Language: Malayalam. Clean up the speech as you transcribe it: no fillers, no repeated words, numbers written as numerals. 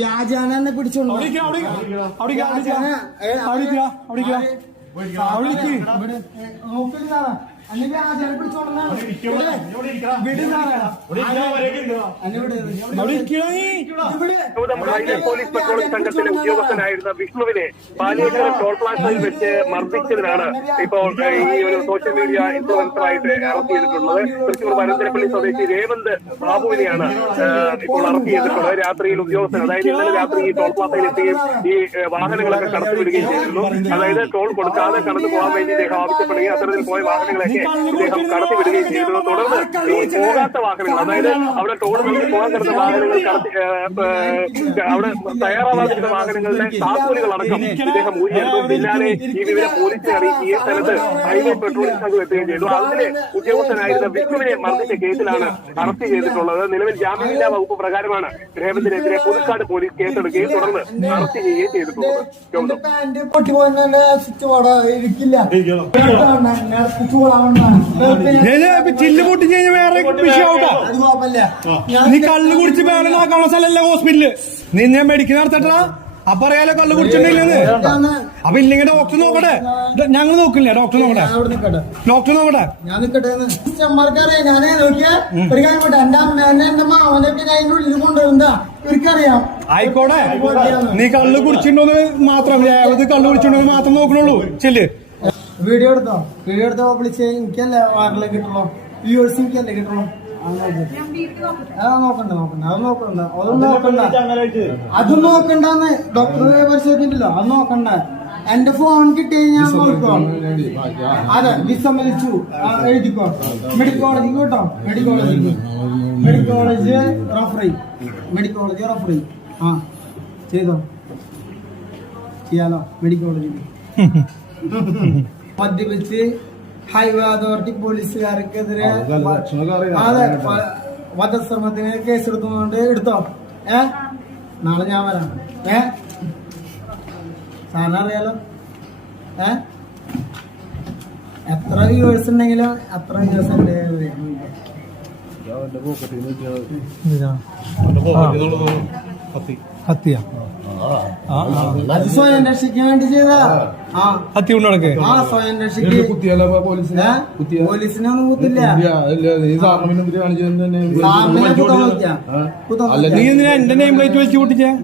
വ്യാജാനെ പിടിച്ചോളൂ. പോലീസ് പെട്രോളിംഗ് സംഘത്തിലെ ഉദ്യോഗസ്ഥനായിരുന്ന വിഷ്ണുവിനെ പാലിയേക്കര ടോൾ പ്ലാസയിൽ വെച്ച് മർദ്ദിച്ചതിനാണ് ഇപ്പോൾ ഈ ഒരു സോഷ്യൽ മീഡിയ ഇൻഫ്ലുവൻസറായിട്ട് അറസ്റ്റ് ചെയ്തിട്ടുള്ളത്. തൃശൂർ മരന്തരപ്പള്ളി സ്വദേശി രേവന്ത് ബാബുവിനെയാണ് ഇപ്പോൾ അറസ്റ്റ് ചെയ്തിട്ടുള്ളത്. രാത്രിയിൽ ഉദ്യോഗസ്ഥൻ, അതായത് ഇന്നലെ രാത്രി ഈ ടോൾ പ്ലാസയിൽ എത്തുകയും ഈ വാഹനങ്ങളൊക്കെ കടത്തിവിടുകയും ചെയ്തിരുന്നു. അതായത് ടോൾ കൊടുക്കാതെ കടന്നു പോകാൻ വേണ്ടി ഇദ്ദേഹം ആവശ്യപ്പെടുകയും അത്തരത്തിൽ പോയ വാഹനങ്ങളൊക്കെ ഇദ്ദേഹം കടത്തിവിടുകയും ചെയ്തിരുന്നു. തുടർന്ന് ഈ പോകാത്ത വാഹനങ്ങൾ, അതായത് അവിടെ ടോൾ നൽകി പോകാൻ കിടന്ന വാഹനങ്ങൾ അവിടെ തയ്യാറാവാതിരുന്ന വാഹനങ്ങളുടെ താക്കോലുകളടക്കം ഇദ്ദേഹം ഊരിയെടുത്തു. പിന്നാലെ ഈ വിവരം പോലീസിനെ അറിയിക്കുകയും സ്ഥലത്ത് ഹൈവേ പെട്രോളിംഗ് സംഘം എത്തുകയും ചെയ്തു. അതിലെ ഉദ്യോഗസ്ഥനായിരുന്ന വിഷ്ണുവിനെ മർദ്ദിച്ച കേസിലാണ് അറസ്റ്റ് ചെയ്തിട്ടുള്ളത്. നിലവിൽ ജാമ്യമില്ലാ വകുപ്പ് പ്രകാരമാണ് രേവന്തിനെതിരെ പുതുക്കാട് പോലീസ് കേസെടുക്കുകയും തുടർന്ന് അറസ്റ്റ് ചെയ്യുകയും ചെയ്തിട്ടുള്ളത്. നീ കള്ളു കുടിച്ച് വേറെ നോക്കാനുള്ള സ്ഥലമല്ല ഹോസ്പിറ്റല്. നിന്നെ മെഡിക്കൽ നടത്തട്ടാ. അപ്പൊ അറിയാലോ കള്ളു കുടിച്ചിട്ടില്ലെന്ന്. അപ്പൊ ഇല്ലെങ്കിൽ ഡോക്ടർ നോക്കട്ടെ. ഞങ്ങൾ നോക്കില്ല, ഡോക്ടർ നോക്കട്ടെ. ഡോക്ടർ നോക്കട്ടെ. ഞാൻ നിക്കട്ടെ. ചെമ്മർക്കറിയാം, ഞാനേ നോക്കിയാ ഒരു കാര്യം പോട്ടെ. എന്റെ അമ്മേനെ എന്റെ മാവനൊക്കെ ഞാൻ അതിന്റെ ഉള്ളിൽ കൊണ്ടുവരുന്ന ഇവർക്കറിയാം. ആയിക്കോട്ടെ, നീ കള്ളു കുടിച്ചിട്ടുണ്ടോന്ന് മാത്രം, കള്ളു കുടിച്ചിട്ടുണ്ടോ മാത്രം നോക്കണുള്ളൂ. ചെല്ല്. വീഡിയോ എടുത്തോ? വീഡിയോ എടുത്തോ വിളിച്ച് എനിക്കല്ലേ വാറിലെ കിട്ടുള്ളൂ, വ്യൂവേഴ്സ് എനിക്കല്ലേ കിട്ടുള്ളൂ. അതും നോക്കണ്ടെന്ന് ഡോക്ടർ പരിശോധിച്ചിട്ടില്ലോ. അത് നോക്കണ്ട. എന്റെ ഫോൺ കിട്ടി ഞാൻ നോക്കോ. അതെ, വിസമ്മതിച്ചു. എഴുതിക്കോ. മെഡിക്കൽ കോളേജിൽ കേട്ടോ. Medical college referee. Medical college referee. ആ ചെയ്തോ, ചെയ്യാലോ. മെഡിക്കൽ കോളേജിൽ മദ്യപിച്ച് ഹൈവേ അതോറിറ്റി പോലീസുകാർക്കെതിരെ അതെ വധശ്രമത്തിന് കേസെടുത്തുകൊണ്ട് എടുത്തോ. നാളെ ഞാൻ വരാം. സാറിന് അറിയാലോ. എത്ര വ്യൂവേഴ്സ് ഉണ്ടെങ്കിലും അത്ര വ്യൂവേഴ്സ് ഉണ്ട്. ഹത്യ അത് സ്വയം രക്ഷിക്കാൻ വേണ്ടി ചെയ്താ. ഹത്യ കൊണ്ടടക്ക്. ആ സ്വയം രക്ഷിക്ക്. പോലീസിനെ ഒന്നും കുത്തില്ല. നീ എന്തിനാ എന്റെ നെയിം പ്ലേറ്റ് വെച്ച് കൂട്ടിച്ചേ?